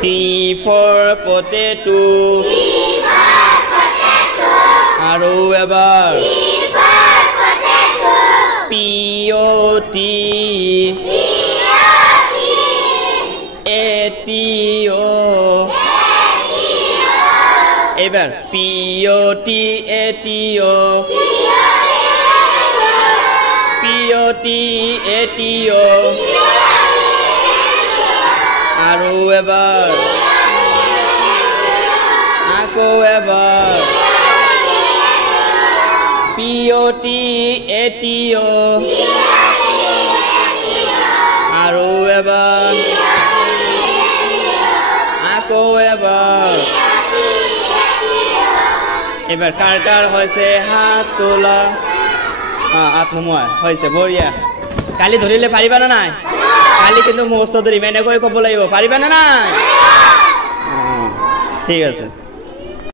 P for potato. আৰু এবাৰ P-O-T A-T-O এবাৰ P-O-T-A-T-O P-O-T-A-T-O আৰু এবাৰ আকৌ এবাৰ P-O-T-A-T-O আৰু এবাৰ আকৌ এবাৰ এবাৰ কাৰ কাৰ হৈছে হাত তোলা হাত নমোৱা হৈছে বঢ়িয়া কালি ধৰিলে পাৰিবা না নাই কালি কিন্তু মুখস্থ ধৰিম এনেকৈ ক'ব লাগিব পাৰিবা না নাই ঠিক আছে